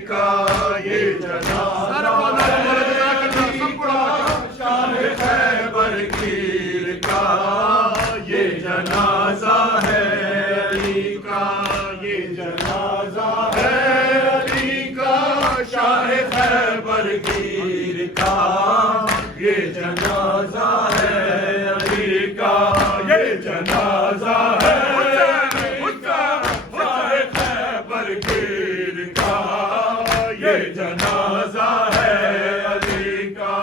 کا یہ جنازہ شاہ خیبر گیر کا یہ جنازہ ہے علی کا یہ جنازہ ہے علی کا شاہ خیبر گیر کا یہ جنازہ ہے علی کا یہ جنازہ ہے یہ جنازہ ہے علی کا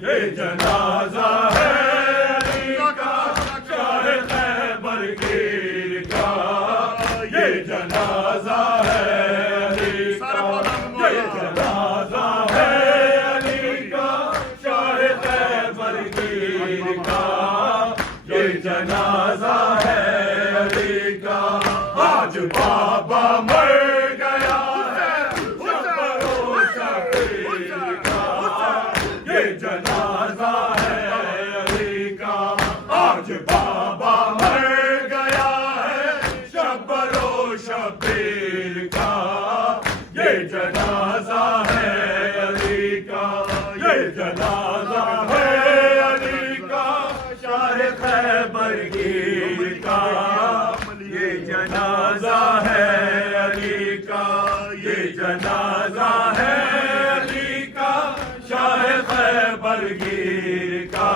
یہ جنازہ ہے علی کا شاہ خیبر گیر کا یہ جنازہ ہے علی کا یہ جنازہ ہے علی کا شاہ خیبر گیر کا یہ جنازہ ہے علی کا آج بابا مر گیا جنازہ ہے علی کا آج بابا مر گیا ہے شبر و شبیر کا یہ جنازہ ہے علی کا یہ جنازہ ہے علی کا شاہ خیبر گیر کا یہ جنازہ ہے علی کا یہ جنازہ ہے علی کا شاہ خیبر گیر کا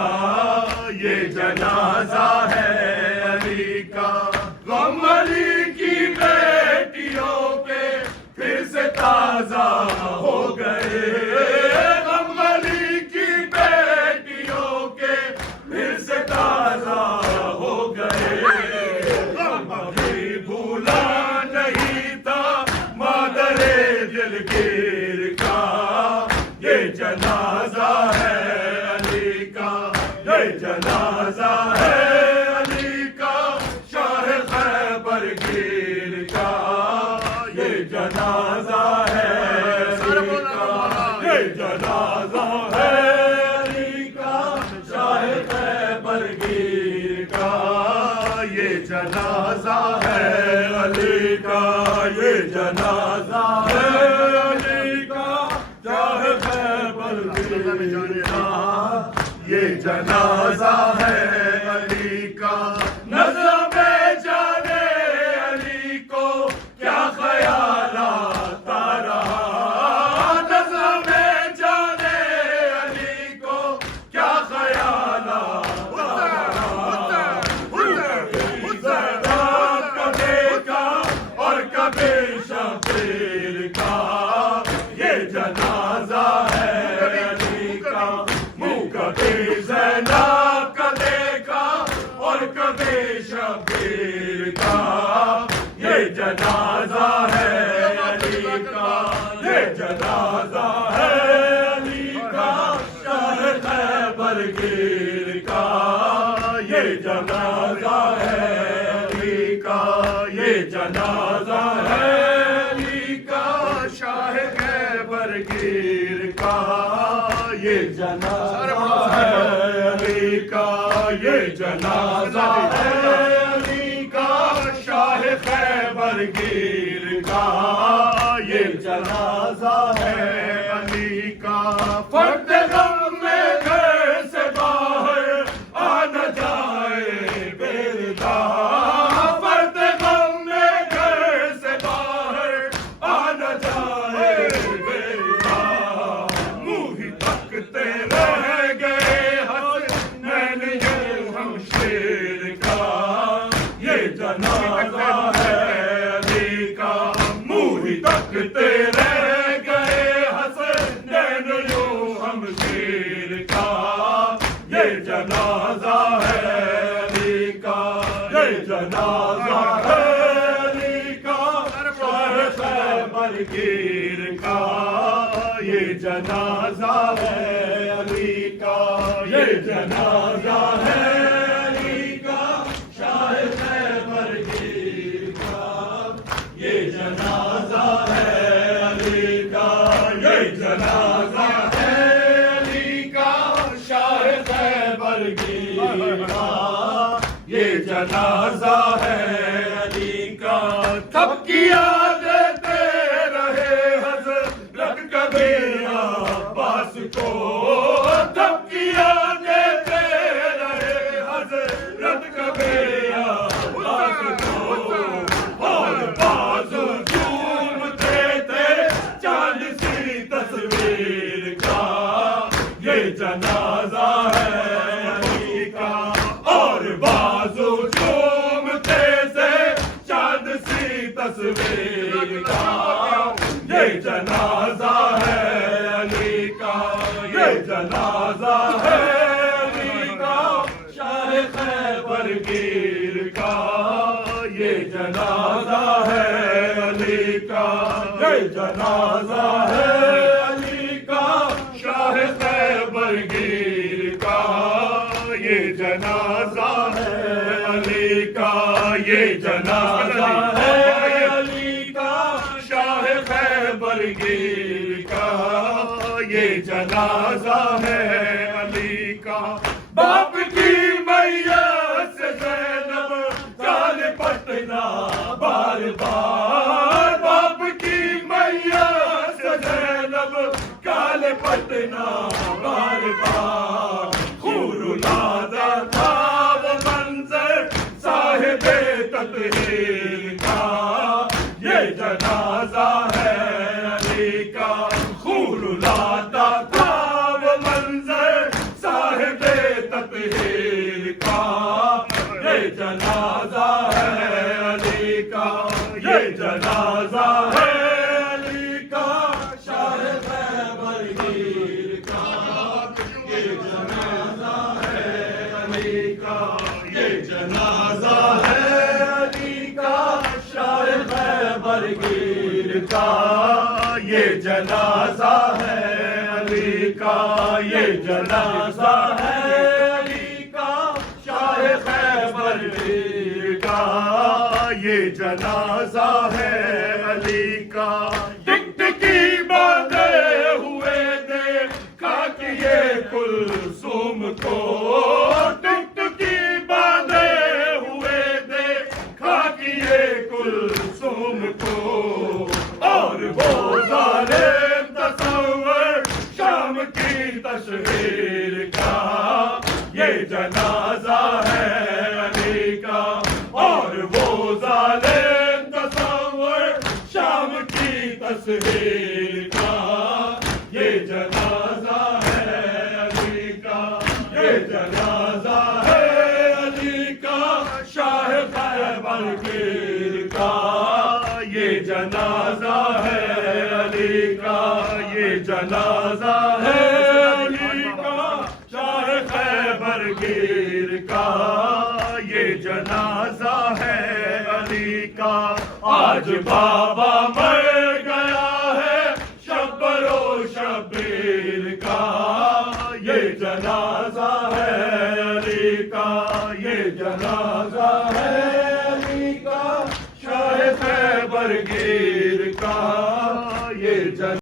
یہ جنازہ ہے علی کا غم علی کی بیٹیوں کے پھر سے تازہ ہو گئے غم علی کی بیٹیوں کے پھر سے تازہ ہو گئے غم ابھی بھولا نہیں تھا مادر دلگیر کا یہ جنازہ ہے علی کا یہ جنازہ ہے علی کا شاہ خیبر گیر کا یہ جنازہ ہے علی کا یہ جنازہ ہے علی کا شاہ خیبر گیر کا یہ جنازہ ہے علی کا یہ جنازہ ہے علی کا شاہ خیبر گیر کا یہ جنازہ ہے علی کا نظم جانے علی کو کیا خیال آتا رہا نظم جانے علی کو کیا خیال آتا رہا کا دیکھا اور کبھی شبیر کا یہ جنازہ ہے علی کا کبھی زینب کا دیکھا اور کبھی شبیر کا یہ جنازہ ہے علی کا یہ جنازہ ہے علی کا شاہ خیبر گیر کا یہ جنازہ ہے علی کا یہ جنازہ ہے علی کا شاہ خیبر گیر کا یہ جنازہ ہے علی کا یہ جنازہ ہے علی کا شاہ خیبر گیر کا یہ جنازہ ہے علی کا فرد غم میں گھر سے باہر آ نہ جائے بیدار فرد غم میں گھر سے باہر آ نہ جائے بیدار منہ تکتے رہ گئے حسنین یہ شمشیر کا یہ جنازہ ہے علی کا منہ تکتے رہ گئے حسنین یہ شمشیر کا یہ جنازہ ہے علی کا یہ جنازہ ہے علی کا شاہ خیبر گیر کا یہ جنازہ ہے علی کا یہ جنازہ ہے علی کا شاہ خیبر گیر کا یہ جنازہ ہے علی کا یہ جنازہ ہے علی کا شاہ خیبر گیر کا یہ جنازہ ہے علی کا سب کی یاد دیتے رہے حضرت جنازہ ہے علی کا، اور بازو چومتے سے چاند سی تصویر کا، یہ جنازہ ہے علی کا، یہ جنازہ ہے علی کا، شاہ خیبر گیر کا، یہ جنازہ ہے علی کا، یہ جنازہ ہے علی کا، شاہ خیبر گیر کا، یہ جنازہ ہے علی کا، یہ جنازہ ہے علی کا، شاہ خیبر گیر کا، یہ جنازہ ہے علی کا، باپ کی میت سے زینب کال پٹنا بار بار، باپ کی میت سے زینب کال پٹنا بار بار، خون لادا تھا وہ منظر صاحب تطہیر کا، یہ جنازہ ہے علی کا، خون لادا تھا وہ منظر صاحب تطہیر کا، یہ جنازہ ہے علی کا، یہ جنازہ ہے علی کا، شاہ خیبر گیر کا، یہ جنازہ ہے علی کا، یہ جنازہ ہے علی کا، شاہ خیبر گیر کا، یہ جنازہ ہے علی کا، یہ جنازہ ہے علی کا، شاہ خیبر گیر کا، یہ جنازہ ہے علی کا، ٹکٹکی باندھے ہوئے دیکھا کہ یہ کلثوم کو، ٹکٹکی باندھے ہوئے دیکھا کہ یہ کلثوم کو، اور وہ ظالم تصور شام کی تشہیر کا، یہ جنازہ ہے علی کا، اور وہ ظالم تصور شام کی تصویر کا، یہ جنازہ ہے علی کا، یہ جنازہ ہے علی کا، شاہ خیبر گیر کا، یہ جنازہ ہے علی کا، یہ جنازہ ہے علی کا، شاہ خیبر گیر کا، یہ جنازہ ہے علی کا، آج بابا مر گیا ہے شبر و شبیر کا، یہ جنازہ ہے علی کا، یہ جنازہ ہے علی کا، شاہ خیبر گیر کا۔